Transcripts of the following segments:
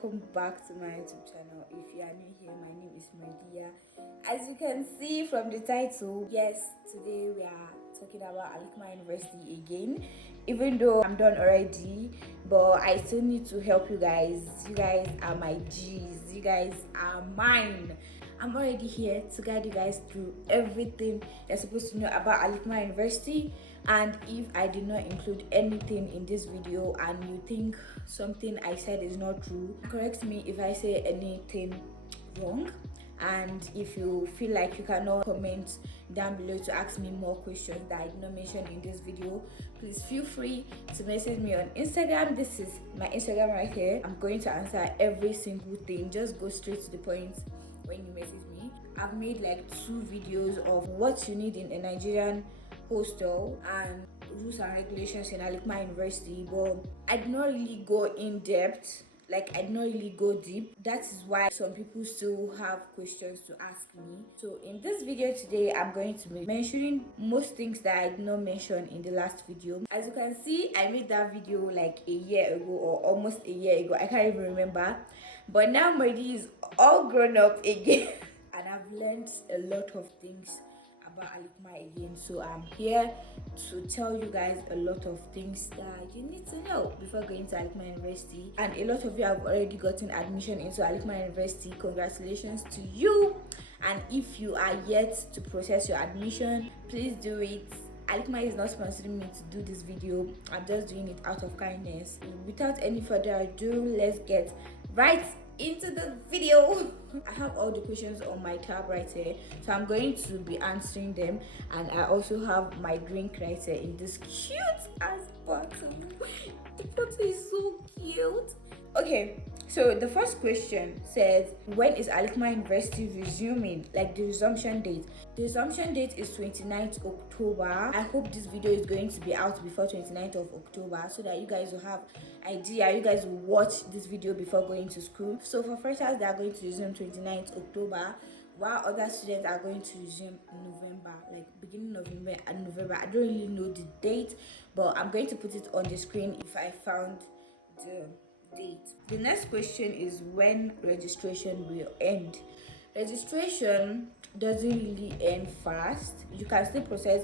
welcome back to my YouTube channel. If you are new here, my name is Maria. As you can see from the title, yes, today we are talking about Alhikmah University again. Even though I'm done already, but I still need to help you guys. You guys are my G's. You guys are mine. I'm already here to guide you guys through everything you're supposed to know about Alhikmah University. And if I did not include anything in this video and you think something I said is not true, correct me if I say anything wrong. And if you feel like you cannot comment down below to ask me more questions that I did not mention in this video, please feel free to message me on Instagram. This is my Instagram right here. I'm going to answer every single thing. Just go straight to the point when you message me. I've made like 2 videos of what you need in a Nigerian hostel and rules and regulations in Alhikmah University, but I did not really go in depth. Like, I did not really go deep. That is why some people still have questions to ask me. So in this video today, I'm going to be mentioning most things that I did not mention in the last video. As you can see, I made that video like a year ago or almost a year ago. I can't even remember. But now Murdy is all grown up again. And I've learned a lot of things about Alhikmah again, so I'm here to tell you guys a lot of things that you need to know before going to Alhikmah University. And a lot of you have already gotten admission into Alhikmah University. Congratulations to you. And if you are yet to process your admission, please do it. Alhikmah is not sponsoring me to do this video. I'm just doing it out of kindness. Without any further ado, let's get right into the video. I have all the questions on my tab right here, so I'm going to be answering them. And I also have my drink right here in this cute ass bottle. The bottle is so cute. Okay, so the first question says, when is Alhikmah University resuming? Like the resumption date. The resumption date is 29th October. I hope this video is going to be out before 29th of October so that you guys will have idea. You guys will watch this video before going to school. So for freshers, they are going to resume 29th October, while other students are going to resume in November, like beginning of November. I don't really know the date, but I'm going to put it on the screen if I found the date. The next question is when registration will end. Registration doesn't really end fast. You can still process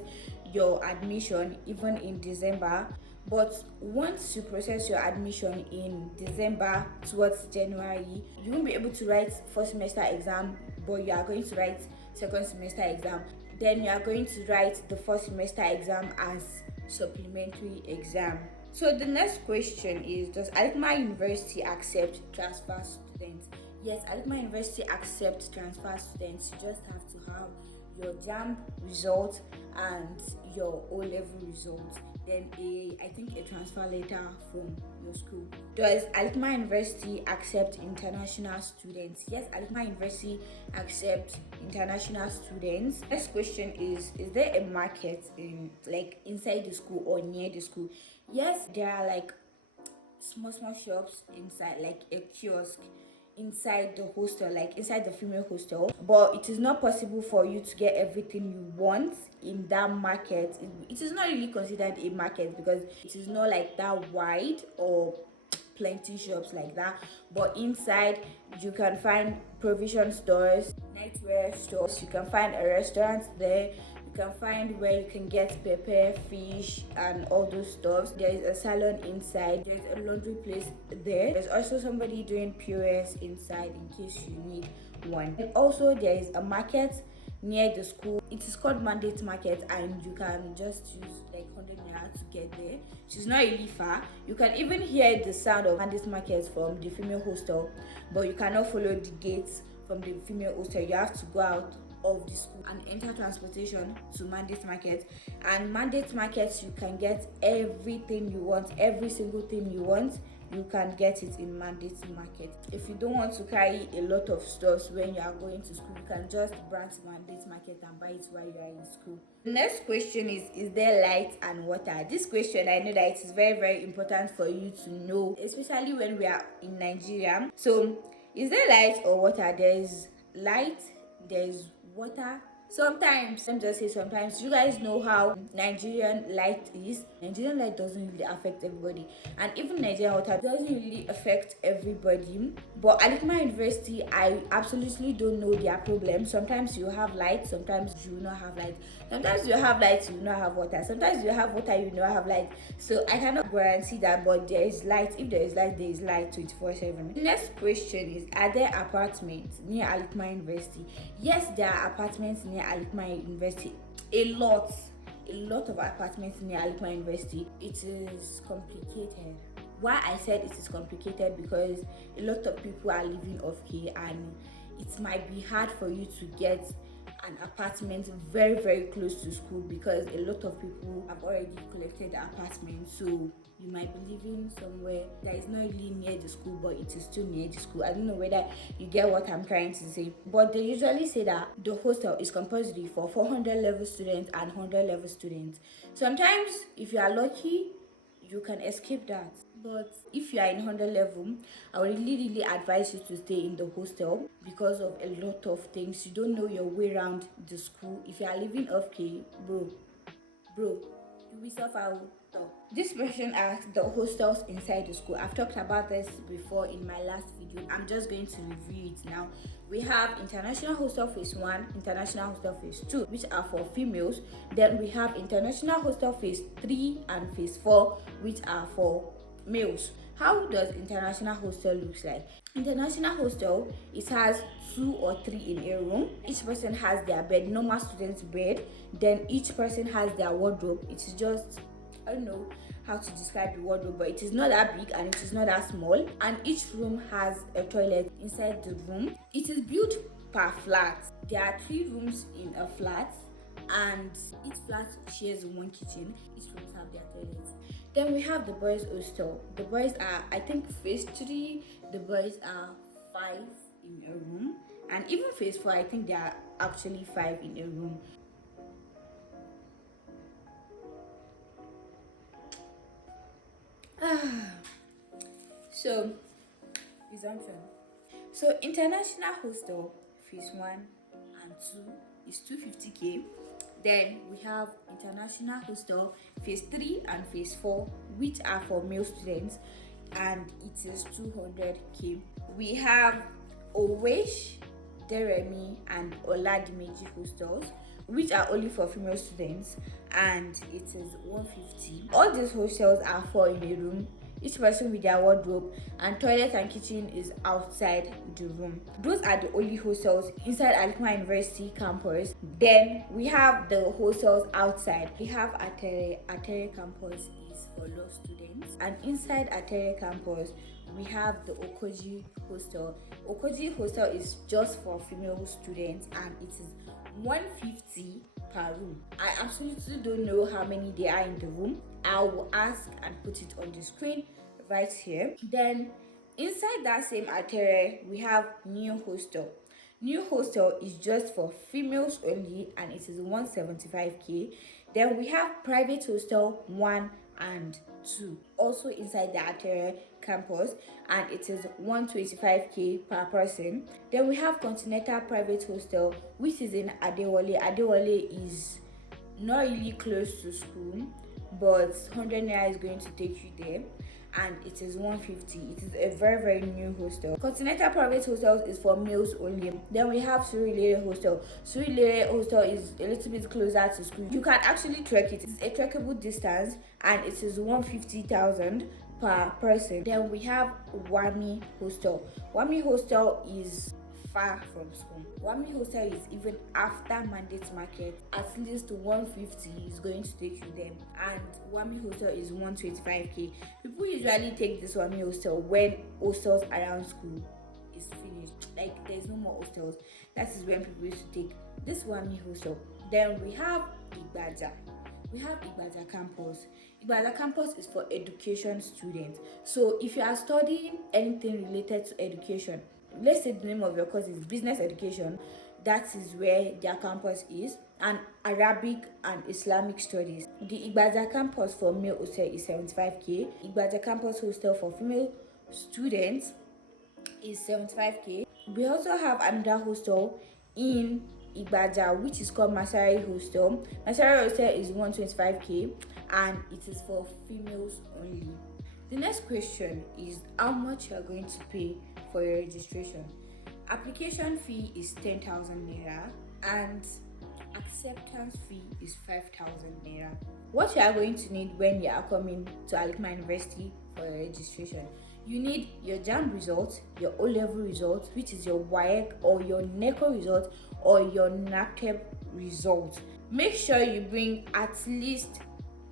your admission even in December, but once you process your admission in December towards January, you won't be able to write first semester exam, but you are going to write second semester exam. Then you are going to write the first semester exam as supplementary exam. So the next question is, does Alhikmah University accept transfer students? Yes, Alhikmah University accepts transfer students. You just have to have your JAMB result and your O-level result, then I think a transfer letter from your school. Does Alhikmah University accept international students? Yes, Alhikmah University accepts international students. Next question is there a market like inside the school or near the school? Yes, there are like small shops inside, like a kiosk inside the hostel, like inside the female hostel, but it is not possible for you to get everything you want in that market. It is not really considered a market because it is not like that wide or plenty shops like that. But inside you can find provision stores, nightwear stores, you can find a restaurant there, you can find where you can get pepper, fish and all those stuff. There is a salon inside, there's a laundry place there, there's also somebody doing POS inside in case you need one. And also there is a market near the school. It is called Mandate Market, and you can just use like 100 naira to get there. It's not really far. You can even hear the sound of Mandate Market from the female hostel, but you cannot follow the gates from the female hostel. You have to go out of the school and enter transportation to Mandate Market. And Mandate Market, you can get everything you want, every single thing you want. You can get it in Mandate Market. If you don't want to carry a lot of stuff when you are going to school, you can just branch Mandate Market and buy it while you are in school. The next question is there light and water? This question, I know that it is very important for you to know, especially when we are in Nigeria. So is there light or water? There is light, there is water Sometimes, let me just say sometimes, you guys know how Nigerian light is. Nigerian light doesn't really affect everybody, and even Nigerian water doesn't really affect everybody. But Alhikmah University, I absolutely don't know their problem. Sometimes you have light, sometimes you not have light. Sometimes you have light, you not have water. Sometimes you have water, you not have light. So I cannot guarantee that, but there is light. If there is light, there is light 24/7. Next question is: are there apartments near Alhikmah University? Yes, there are apartments near Alhikmah University. A lot of apartments near Alhikmah University. It is complicated. Why I said it is complicated, because a lot of people are living off key, and it might be hard for you to get an apartment very very close to school, because a lot of people have already collected the apartment. So you might be living somewhere that is not really near the school, but it is still near the school. I don't know whether you get what I'm trying to say, but they usually say that the hostel is compulsory for 400 level students and 100 level students. Sometimes, if you are lucky, you can escape that. But if you are in 100 level, I would really advise you to stay in the hostel, because of a lot of things. You don't know your way around the school. If you are living off K, bro, you will suffer. This person asked the hostels inside the school. I've talked about this before in my last video. I'm just going to review it now. We have International Hostel Phase 1, International Hostel Phase 2, which are for females. Then we have International Hostel Phase 3 and Phase 4, which are for males. How does international hostel looks like? International hostel, it has 2 or 3 in a room. Each person has their bed, normal student's bed. Then each person has their wardrobe. It is just, I don't know how to describe the wardrobe, but it is not that big and it is not that small. And each room has a toilet inside the room. It is built per flat. There are 3 rooms in a flat, and each flat shares one kitchen. Each rooms have their toilets. Then we have the boys hostel. The boys are, I think, phase 3. The boys are 5 in a room, and even phase 4, I think there are actually 5 in a room. So it's unfair. So international hostel phase 1 and 2 is 250k. Then we have international hostel phase 3 and phase 4, which are for male students, and it is 200k. We have Owesh, Deremi, and Oladimeji hostels, which are only for female students, and it is 150. All these hostels are 4 in a room, each person with their wardrobe, and toilet and kitchen is outside the room. Those are the only hostels inside Alhikmah University campus. Then we have the hostels outside. We have Atere campus is for law students, and inside Atere campus we have the Okoji hostel. Okoji hostel is just for female students, and it is 150 per room. I absolutely don't know how many there are in the room. I will ask and put it on the screen right here. Then inside that same Atere, we have new hostel. New hostel is just for females only, and it is 175k. Then we have private hostel 1 and 2, also inside the Atere campus, and it is 125k per person. Then we have continental private hostel, which is in Adewale. Adewale is not really close to school, but 100 naira is going to take you there, and it is 150. It is a very new hostel. Continental private hostels is for males only. Then we have Surulere hostel. Surulere hostel is a little bit closer to school. You can actually trek it. It's a trekkable distance, and it is 150,000 per person. Then we have Wami hostel. Wami hostel is far from school. Wami hostel is even after Mandate Market. At least 150 is going to take you there, and Wami hostel is 125k. People usually take this Wami hostel when hostels around school is finished, like there's no more hostels. That is when people used to take this Wami hostel. Then we have Igbaja. We have Igbaja campus. Igbaja campus is for education students. So if you are studying anything related to education, let's say the name of your course is business education, that is where their campus is, and Arabic and Islamic studies. The Igbaja campus for male hostel is 75k. Igbaja campus hostel for female students is 75k. We also have another hostel in Ibadan, which is called Masari Hostel. Masari Hostel is 125k and it is for females only. The next question is how much you are going to pay for your registration. Application fee is 10,000 naira and acceptance fee is 5,000 naira. What you are going to need when you are coming to Alhikmah University for your registration: you need your JAMB result, your O-level result, which is your WAEC or your NECO result or your NAPTEP result. Make sure you bring at least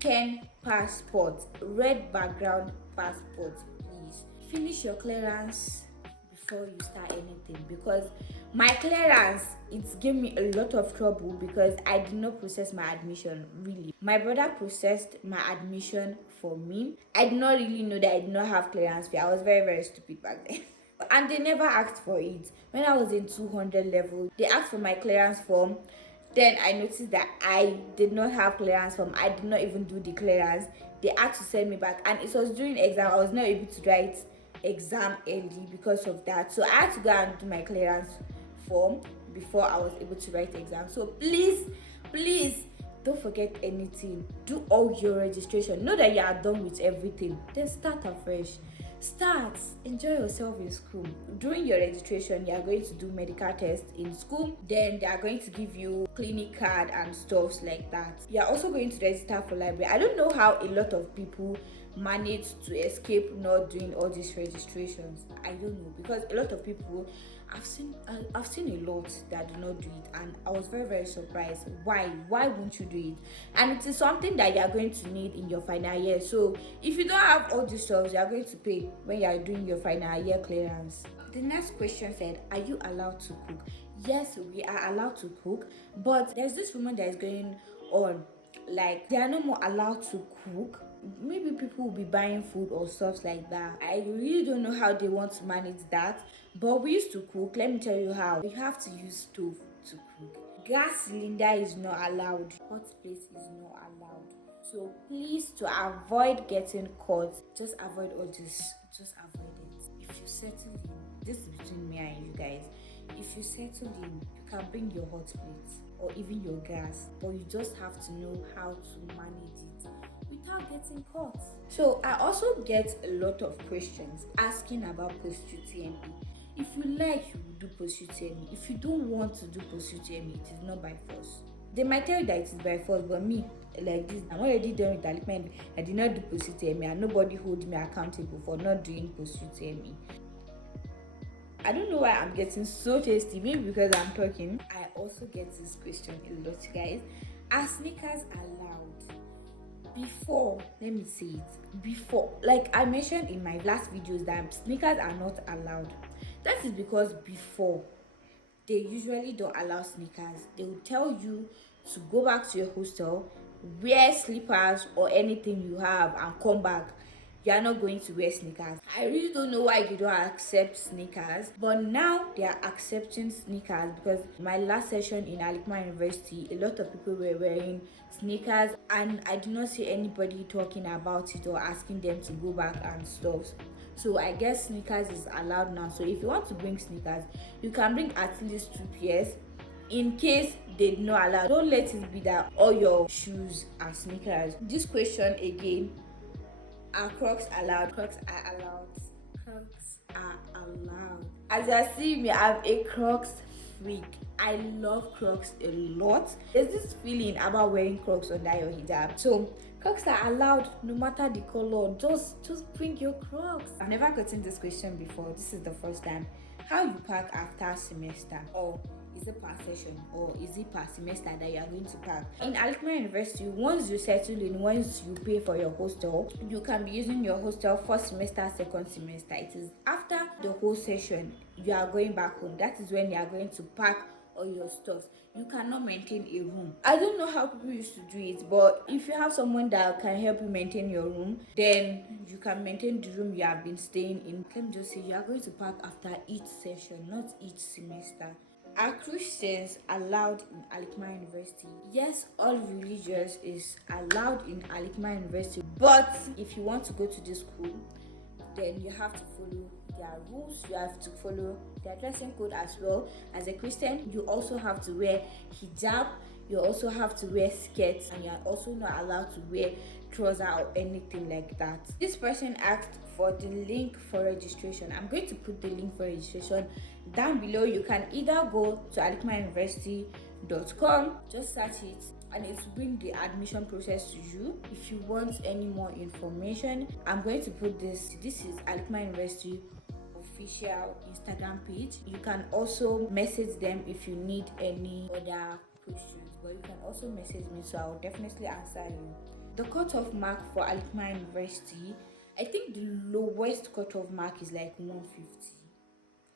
10 passports, red background passports, please. Finish your clearance before you start anything, because my clearance, it gave me a lot of trouble because I did not process my admission. Really, my brother processed my admission for me. I did not really know that I did not have clearance fee. I was very stupid back then. And they never asked for it. When I was in 200 level, they asked for my clearance form. Then I noticed that I did not have clearance form. I did not even do the clearance. They had to send me back, and it was during exam. I was not able to write exam early because of that, so I had to go and do my clearance form before I was able to write exam. So please don't forget anything. Do all your registration. Know that you are done with everything, then start afresh. Enjoy yourself in school. During your registration, you are going to do medical tests in school, then they are going to give you clinic card and stuff like that. You are also going to register for library. I don't know how a lot of people manage to escape not doing all these registrations. I don't know, because a lot of people, I've seen a lot that do not do it, and I was very surprised. Why won't you do it? And it is something that you are going to need in your final year. So if you don't have all these stuff, you are going to pay when you are doing your final year clearance. The next question said, are you allowed to cook? Yes, we are allowed to cook, but there's this woman that is going on, like, they are no more allowed to cook. Maybe people will be buying food or stuff like that. I really don't know how they want to manage that, but we used to cook. Let me tell you how. You have to use stove to cook. Gas cylinder is not allowed. Hot plate is not allowed. So please, to avoid getting caught, just avoid all this. Just avoid it. If you settle in, this is between me and you guys. If you settle in, you can bring your hot plate or even your gas, but you just have to know how to manage it without getting caught. So I also get a lot of questions asking about post-UTME. If you like, you will do post-UTME. If you don't want to do post-UTME, it is not by force. They might tell you that it is by force, but me, like this, I'm already done with Alhikmah. I did not do post-UTME, and nobody hold me accountable for not doing post-UTME. I don't know why I'm getting so tasty, maybe because I'm talking. I also get this question a lot, guys. Are sneakers allowed? Before, let me say it, before, like I mentioned in my last videos, that sneakers are not allowed. That is because before, they usually don't allow sneakers. They will tell you to go back to your hostel, wear slippers or anything you have, and come back. You are not going to wear sneakers. I really don't know why they don't accept sneakers, but now they are accepting sneakers, because my last session in Alhikmah University, a lot of people were wearing sneakers, and I did not see anybody talking about it or asking them to go back and stuff. So I guess sneakers is allowed now. So if you want to bring sneakers, you can bring at least 2 pairs. In case they did not allow, don't let it be that all your shoes are sneakers. This question again, are Crocs allowed? Crocs are allowed. Crocs are allowed. As you are seeing me, I'm a Crocs freak. I love Crocs a lot. There's this feeling about wearing Crocs under your hijab. So Crocs are allowed no matter the color. Just bring your Crocs. I've never gotten this question before. This is the first time. How you pack after semester? Or is it per session, or is it per semester that you are going to pack? In Alhikmah University, once you settle in, once you pay for your hostel, you can be using your hostel first semester, second semester. It is after the whole session you are going back home. That is when you are going to pack all your stuff. You cannot maintain a room. I don't know how people used to do it, but if you have someone that can help you maintain your room, then you can maintain the room you have been staying in. Let me just say, you are going to pack after each session, not each semester. Are Christians allowed in Alhikmah University? Yes, all religions is allowed in Alhikmah University, but if you want to go to this school, then you have to follow their rules, you have to follow their dressing code. As well as a Christian, you also have to wear hijab, you also have to wear skirts, and you're also not allowed to wear trouser or anything like that. This person asked for the link for registration. I'm going to put the link for registration down below. You can either go to alhikmahuniversity.com, just search it, and it will bring the admission process to you. If you want any more information, I'm going to put this is Alhikmah University official Instagram page. You can also message them if you need any other questions, but you can also message me, so I will definitely answer you. The cutoff mark for Alhikmah University, I think the lowest cutoff mark is like 150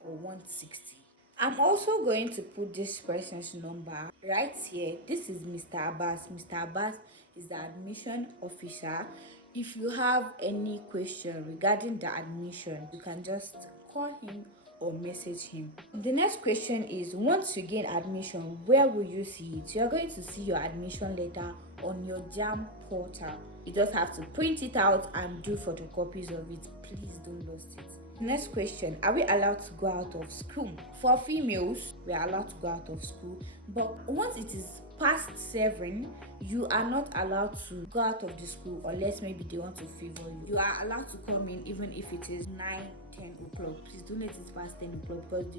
or 160. I'm also going to put this person's number right here. This is Mr. Abbas. Mr. Abbas is the admission officer. If you have any question regarding the admission, you can just call him or message him. The next question is, once you gain admission, where will you see it? You're going to see your admission letter on your JAM portal. You just have to print it out and do photocopies of it. Please don't lose it. Next question, are we allowed to go out of school? For females, we are allowed to go out of school, but once it is past 7, you are not allowed to go out of the school unless maybe they want to favor you. You are allowed to come in even if it is 9-10 o'clock. Please don't let it pass 10 o'clock, because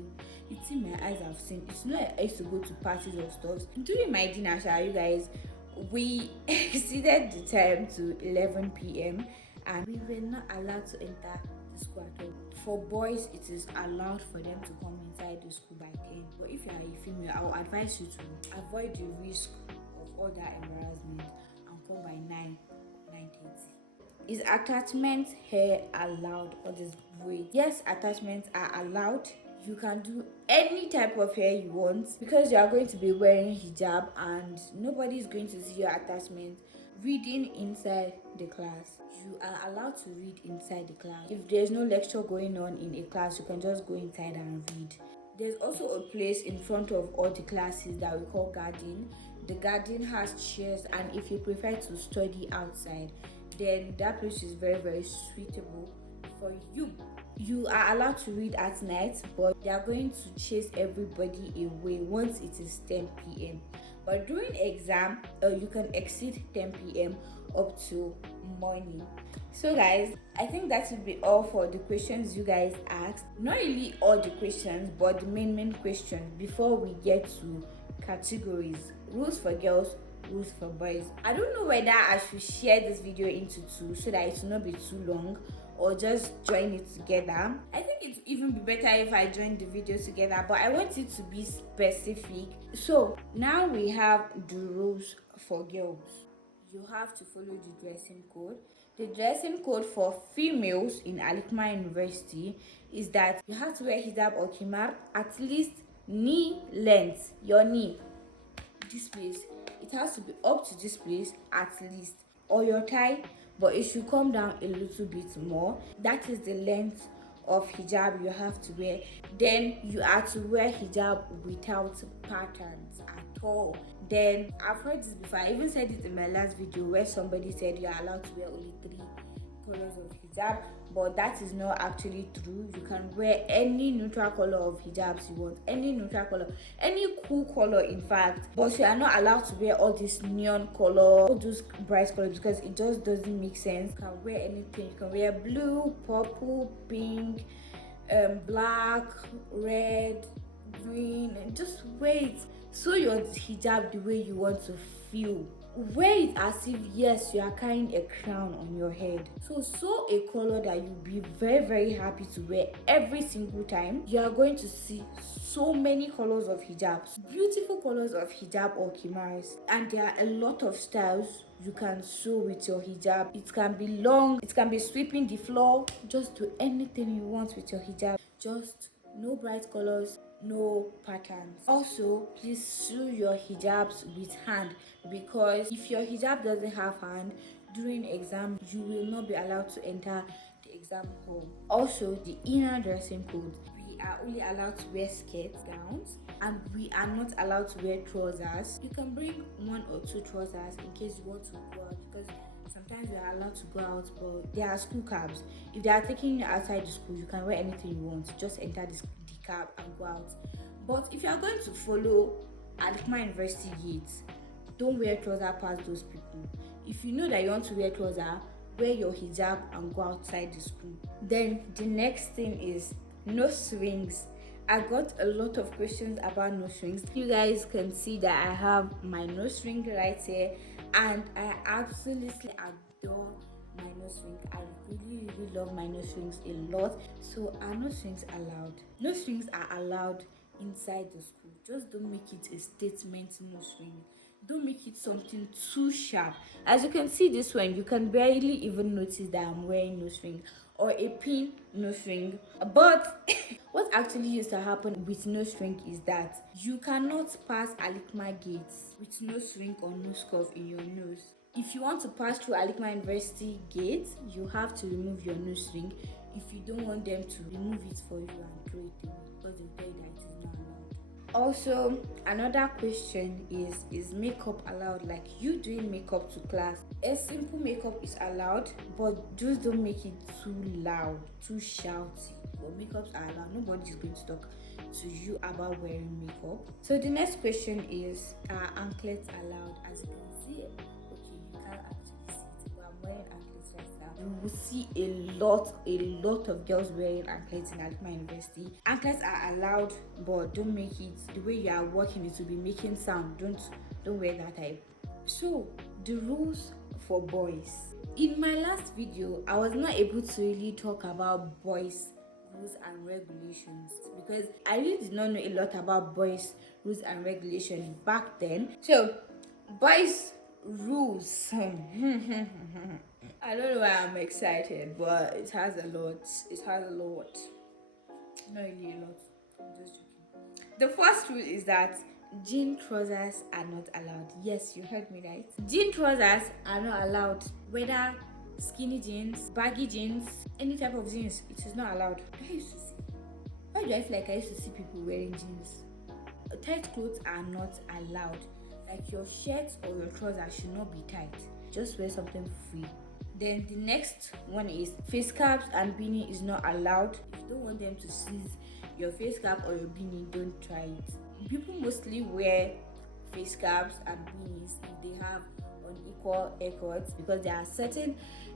it's in my eyes I've seen. It's not I used to go to parties or stuff. During my dinner shower, you guys, we exceeded the time to 11 p.m. and we were not allowed to enter the school at all. For boys, it is allowed for them to come inside the school by 10. But if you are a female, I will advise you to avoid the risk of all that embarrassment and come by 9:30. Is attachment hair allowed, or this braid? Yes, attachments are allowed. You can do any type of hair you want, because you are going to be wearing hijab and nobody is going to see your attachment. Reading inside the class, you are allowed to read inside the class. If there's no lecture going on in a class, you can just go inside and read. There's also a place in front of all the classes that we call garden. The garden has chairs, and if you prefer to study outside, then that place is very, very suitable for you. You are allowed to read at night, but they are going to chase everybody away once it is 10 p.m. But during exam, you can exceed 10 p.m. up to morning. So guys, I think that will be all for the questions you guys asked. Not really all the questions, but the main questions before we get to categories. Rules for girls, rules for boys. I don't know whether I should share this video into 2 so that it will not be too long, or just join it together. I think it would even be better if I join the video together, but I want it to be specific. So now we have the rules for girls. You have to follow the dressing code. The dressing code for females in Alhikmah University is that you have to wear hijab or khimar at least knee length, your knee, this place. It has to be up to this place at least, or your thigh, but it should come down a little bit more. That is the length of hijab you have to wear. Then you are to wear hijab without patterns at all. Then I've heard this before, I even said it in my last video where somebody said you're allowed to wear only 3 colors of hijab, but that is not actually true. You can wear any neutral color of hijabs you want, any neutral color, any cool color in fact, but you are not allowed to wear all this neon color, all those bright colors, because it just doesn't make sense. You can wear anything. You can wear blue, purple, pink, black, red, green, and just wear it. Sew your hijab the way you want to feel. Wear it as if yes, you are carrying a crown on your head. So sew a color that you'll be very, very happy to wear every single time. You are going to see so many colors of hijabs, beautiful colors of hijab or khimars, and there are a lot of styles you can sew with your hijab. It can be long, it can be sweeping the floor. Just do anything you want with your hijab. Just no bright colors, no patterns. Also, please sew your hijabs with hand, because if your hijab doesn't have hand during exam, you will not be allowed to enter the exam hall. Also, the inner dressing code, we are only allowed to wear skirts, gowns, and we are not allowed to wear trousers. You can bring 1 or 2 trousers in case you want to go out, because some sometimes you are allowed to go out, but there are school cabs. If they are taking you outside the school, you can wear anything you want. Just enter the cab and go out. But if you are going to follow Alhikmah University gates, don't wear trouser past those people. If you know that you want to wear trouser, wear your hijab and go outside the school. Then the next thing is nose rings. I got a lot of questions about nose rings. You guys can see that I have my nose ring right here, and I absolutely adore my nose ring. I really love my nose rings a lot. So are nose rings allowed? Nose rings are allowed inside the school. Just don't make it a statement nose ring. Don't make it something too sharp. As you can see this one, you can barely even notice that I'm wearing nose ring or a pin nose ring. But what actually used to happen with nose ring is that you cannot pass Alhikmah gates with nose ring or nose cuff in your nose. If you want to pass through Alhikmah University gate, you have to remove your nose ring. If you don't want them to remove it for you and throw it away, because they tell you that it is not allowed. Also, another question is makeup allowed? Like you doing makeup to class, a simple makeup is allowed, but just don't make it too loud, too shouty. But makeups are allowed. Nobody is going to talk to you about wearing makeup. So the next question is, are anklets allowed? As you can see, okay, you can't actually see it, but I'm wearing anklets right now. You will see a lot of girls wearing anklets in Alhikmah University. Anklets are allowed, but don't make it the way you are walking. It will be making sound. Don't wear that type. So the rules for boys. In my last video, I was not able to really talk about boys rules and regulations because I really did not know a lot about boys rules and regulations back then. So boys rules. I don't know why I'm excited, but it has a lot. Not really a lot. I'm just joking. The first rule is that jean trousers are not allowed. Yes, you heard me right. Jean trousers are not allowed. Whether skinny jeans, baggy jeans, any type of jeans, it is not allowed. Why do I feel like I used to see people wearing jeans? Tight clothes are not allowed. Like your shirt or your trousers should not be tight. Just wear something free. Then the next one is face caps and beanie is not allowed. If you don't want them to seize your face cap or your beanie, don't try it. People mostly wear face caps and beanies if they have unequal haircuts, because there are certain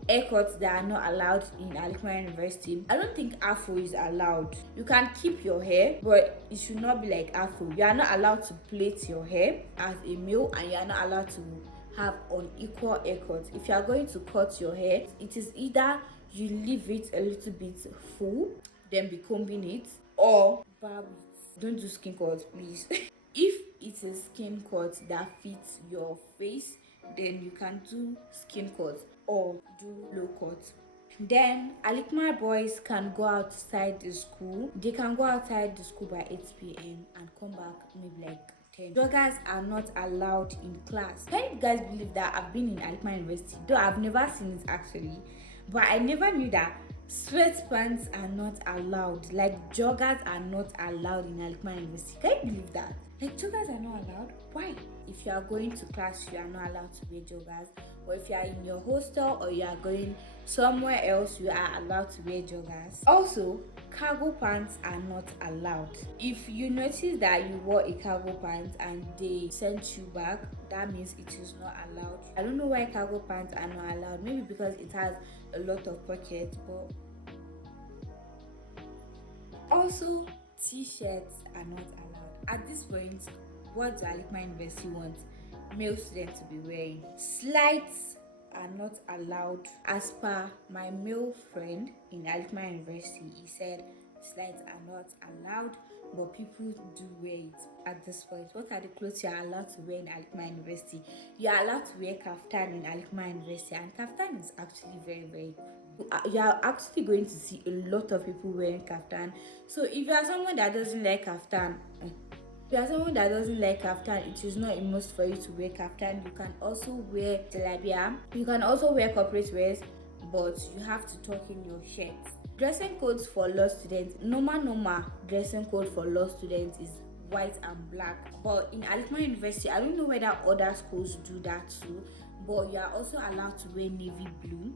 haircuts that are not allowed in Alhikmah University. I don't think afro is allowed. You can keep your hair, but it should not be like afro. You are not allowed to plait your hair as a male, and you are not allowed to have unequal haircuts. If you are going to cut your hair, it is either you leave it a little bit full, then be combing it, or barb it. Don't do skin cuts, please. If it's a skin cut that fits your face, then you can do skin cut or do low cut. Then Alhikmah boys can go outside the school. They can go outside the school by 8 p.m. and come back maybe like 10. Joggers are not allowed in class. Can you guys believe that I've been in Alhikmah University? Though I've never seen it actually, but I never knew that sweatpants are not allowed. Like joggers are not allowed in Alhikmah University. Can you believe that? Like joggers are not allowed? Why? If you are going to class, you are not allowed to wear joggers. Or if you are in your hostel or you are going somewhere else, you are allowed to wear joggers. Also, cargo pants are not allowed. If you notice that you wore a cargo pant and they sent you back, that means it is not allowed. I don't know why cargo pants are not allowed. Maybe because it has a lot of pockets, but also t-shirts are not allowed. At this point, what do Alhikmah University want male students to be wearing? Slides are not allowed. As per my male friend in Alhikmah University, he said slides are not allowed, but people do wear it at this point. What are the clothes you are allowed to wear in Alhikmah University? You are allowed to wear kaftan in Alhikmah University, and kaftan is actually very cool. You are actually going to see a lot of people wearing kaftan. So if you are someone that doesn't like kaftan, it is not a must for you to wear kaftan. You can also wear jalabia. You can also wear corporate wears, but you have to tuck in your shirt. Dressing codes for law students. Normal dressing code for law students is white and black. But in Alhikmah University, I don't know whether other schools do that too, but you are also allowed to wear navy blue,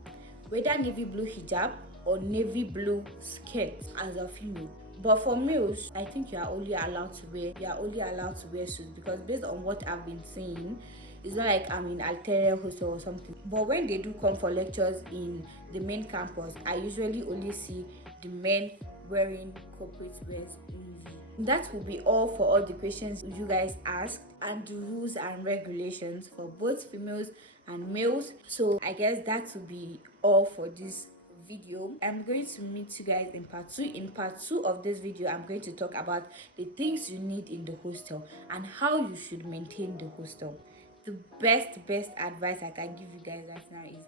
whether navy blue hijab or navy blue skirt as a female. But for males, I think you are only allowed to wear suits, because based on what I've been seeing, it's not like I'm in Alteria hostel or something. But when they do come for lectures in the main campus, I usually only see the men wearing corporate wears only. That will be all for all the questions you guys asked, and the rules and regulations for both females and males. So I guess that will be all for this video. I'm going to meet you guys in part 2. In part 2 of this video, I'm going to talk about the things you need in the hostel and how you should maintain the hostel. The best advice I can give you guys right now is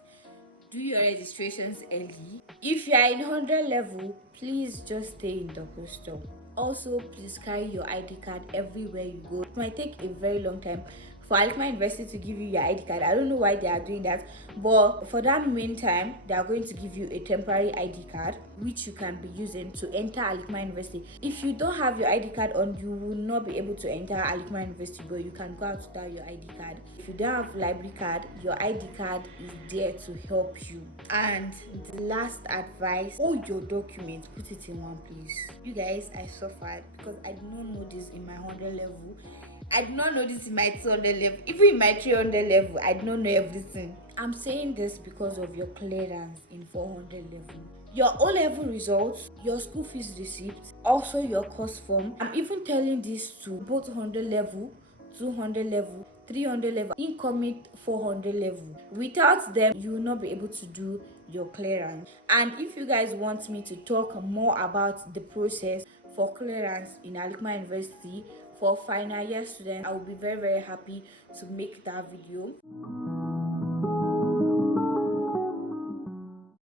do your registrations early. If you are in 100 level, please just stay in the hostel. Also, please carry your ID card everywhere you go. It might take a very long time for Alhikmah University to give you your ID card. I don't know why they are doing that, but for that meantime, they are going to give you a temporary ID card which you can be using to enter Alhikmah University. If you don't have your ID card on, you will not be able to enter Alhikmah University, but you can go out without your ID card. If you don't have library card, your ID card is there to help you. And the last advice, hold your documents, put it in one place. You guys, I suffered because I did not know this in my 100 level. I did not know this in my 200 level. Even in my 300 level, I did not know everything. I'm saying this because of your clearance in 400 level. Your O-level results, your school fees receipt, also your course form. I'm even telling this to both 100 level, 200 level, 300 level, incoming 400 level. Without them, you will not be able to do your clearance. And if you guys want me to talk more about the process for clearance in Alhikmah University for final year students, I will be very happy to make that video.